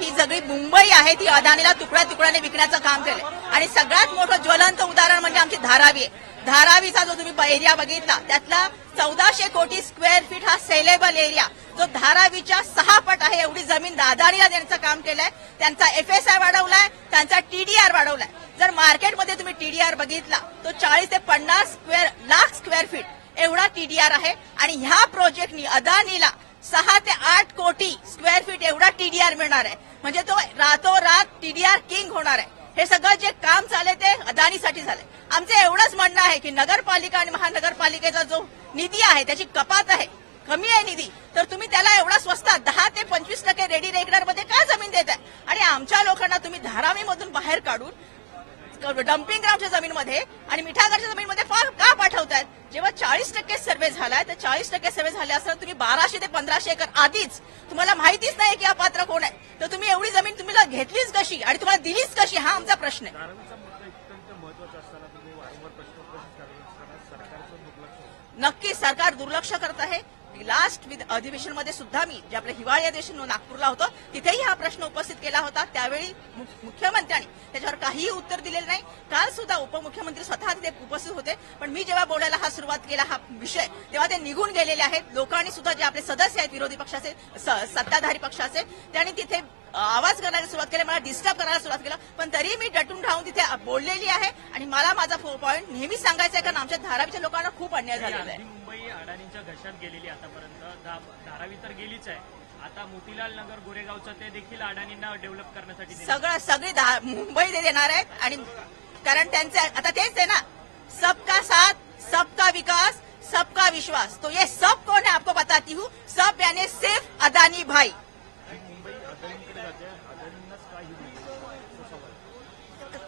ही सगळी मुंबई आहे ती अदानीला तुकड्या तुकड्याने विकण्याचं काम केलंय. आणि सगळ्यात मोठं ज्वलंत उदाहरण म्हणजे आमची धारावी आहे. धारावीचा जो तुम्ही एरिया बघितला त्यातला चौदाशे कोटी स्क्वेअर फीट हा सेलेबल एरिया जो धारावीच्या सहा पट आहे एवढी जमीन अदानीला देण्याचं काम केलंय. त्यांचा एफएसआय वाढवलाय त्यांचा टीडीआर वाढवलाय. जर मार्केटमध्ये तुम्ही टीडीआर बघितला तो चाळीस ते पन्नास square lakh square feet TDR TDR आहे. आणि ह्या प्रोजेक्टनी अदानीला सहा ते आठ कोटी स्क्वेअर फीट एवढा टीडीआर मिळणार आहे. म्हणजे तो रातोरात टीडीआर किंग होणार आहे. हे सगळं जे काम झाले ते अदानीसाठी झाले आमचं एवढंच म्हणणं आहे की नगरपालिका आणि महानगरपालिकेचा जो निधी आहे त्याची कपात आहे कमी आहे निधी तर तुम्ही त्याला एवढा स्वस्तात दहा ते पंचवीस टक्के रेडी रेग्युलरमध्ये का जमीन देत आहे आणि आमच्या लोकांना तुम्ही धारावीमधून बाहेर काढून डम्पिंग ग्राउंडच्या जमीनमध्ये आणि मिठागरच्या जमीनमध्ये फार का पाठवतायत? जेव्हा चाळीस टक्के सर्वे झालाय तर चाळीस टक्के सर्वे झाले असताना तुम्ही बाराशे ते पंधराशे एकर आधीच तुम्हाला माहितीच नाही की हा पात्र कोण आहे. तर तुम्ही एवढी जमीन तुम्ही घेतलीच कशी आणि तुम्हाला दिलीच कशी? हा आमचा प्रश्न आहे. नक्की सरकार दुर्लक्ष करत आहे. लास्ट अधिवेशनमध्ये सुद्धा मी जे आपलं हिवाळी अधिवेशन नागपूरला होतं तिथेही उपस्थित केला होता त्यावेळी मुख्यमंत्र्यांनी त्याच्यावर काहीही उत्तर दिलेलं नाही. काल सुद्धा उपमुख्यमंत्री स्वतः तिथे उपस्थित होते पण मी जेव्हा बोलायला हा सुरुवात केला हा विषय तेव्हा ते निघून गेलेले आहेत. लोकांनी सुद्धा जे आपले सदस्य आहेत विरोधी पक्षाचे सत्ताधारी पक्षाचे त्यांनी तिथे आवाज करायला सुरुवात केली मला डिस्टर्ब करायला सुरुवात केलं पण तरी मी डटून राहून तिथे बोललेली आहे आणि मला माझा पॉईंट नेहमी सांगायचा आहे कारण आमच्या धारावीच्या लोकांना खूप अन्याय झालेला आहे. मुंबई अडाणींच्या घशात गेलेली आतापर्यंत धारावी तर गेलीच आहे. आता मोतीलाल नगर गोरेगावचं ते देखील अडाणींना डेव्हलप करण्यासाठी सगळं सगळी मुंबई ते देणार आहेत आणि कारण त्यांचे आता तेच आहे ना सबका साथ सबका विकास सबका विश्वास. तो ये सब कौन है आपको बताती हूँ? सब यानी सिर्फ अदानी भाई.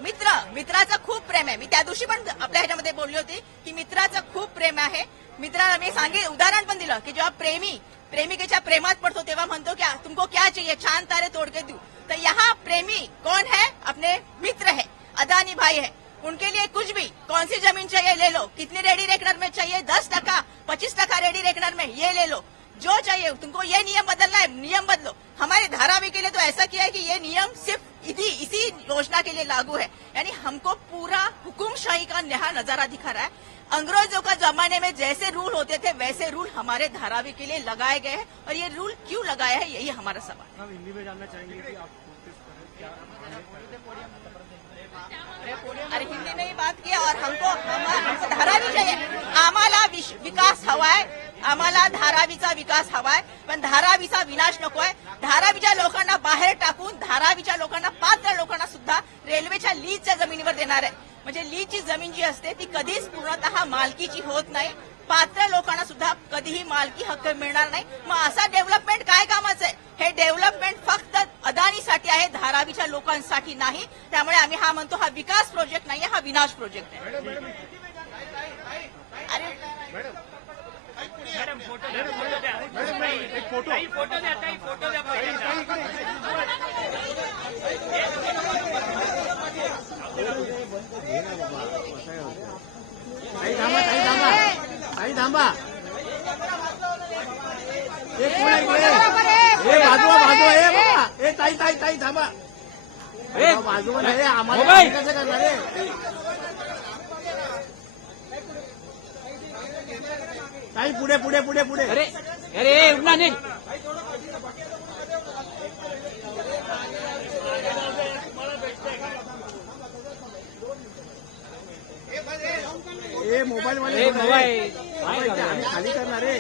मित्र मित्राचं खूप प्रेम आहे. मी त्या दिवशी पण आपल्या ह्याच्यामध्ये बोलली होती की मित्राचं खूप प्रेम आहे. मित्राला मी सांगे उदाहरण पण दिलं की जेव्हा प्रेमी प्रेमिकेच्या प्रेमात पडतो तेव्हा म्हणतो की तुमको क्या चाहिए? छान तारे तोड़ के दू तो यहाँ प्रेमी कौन है? अपने मित्र है, अदानी भाई है। उनके लिए कुछ भी, कौन सी ज़मीन चाहिए, ले लो। कितनी रेडी रेकनर में चाहिए? दस टका, पच्चीस टका रेडी रेकनर में, ये ले लो। जो चाहिए, तुमको ये नियम बदलना है, नियम बदलो। हमारे धारावी के लिए तो ऐसा किया है कि ये नियम सिर्फ़ इसी इसी योजना के लिए लागू है। यानी हमको पूरा हुकुमशाही का नया नज़ारा दिखा रहा है। अंग्रेजों का जमाने में जैसे रूल होते थे वैसे रूल हमारे धारावी के लिए लगाए गए हैं। और ये रूल क्यों लगाया है यही हमारा सवाल हम हिंदी में जानना चाहेंगे कि आप? अरे हिंदी में ही बात किया और हमको हमा- हमको धारावी चाहिए। आम्हाला विकास हवाय आम्हाला धारावीचा विकास हवाय पण धारावीचा विनाश नकोय धारावीच्या लोकांना बाहेर टाकून धारावीच्या लोकांना पात्र लोकांना सुद्धा रेल्वेच्या लीजच्या जमिनीवर देणार आहे. म्हणजे लीजची जमीन जी असते ती कधीच पूर्णतः मालकीची होत नाही. पात्र लोकांना सुद्धा कधीही मालकी हक्क मिळणार नाही. मग असा डेव्हलपमेंट काय कामाचं आहे? हे डेव्हलपमेंट फक्त अदानीसाठी आहे धारावीच्या लोकांसाठी नाही. त्यामुळे आम्ही हा म्हणतो हा विकास प्रोजेक्ट नाही हा विनाश प्रोजेक्ट आहे. अरे फोटो द्या फोटो द्या ताई, ताई, फोटो द्या ताई फोटो द्या पहिल्यांदा. ताई थांबा ताई थांबा ताई थांबा? ए बाजूला बाजूला ए बाबा. ए ताई ताई ताई थांबा. ए. बाजूला ए आम्हाला कसं करणार रे ताई पुढे पुढे पुढे पुढे. अरे अरे उठना नहीं ए मोबाईल वाले? मोबाईल. खाली करणार रे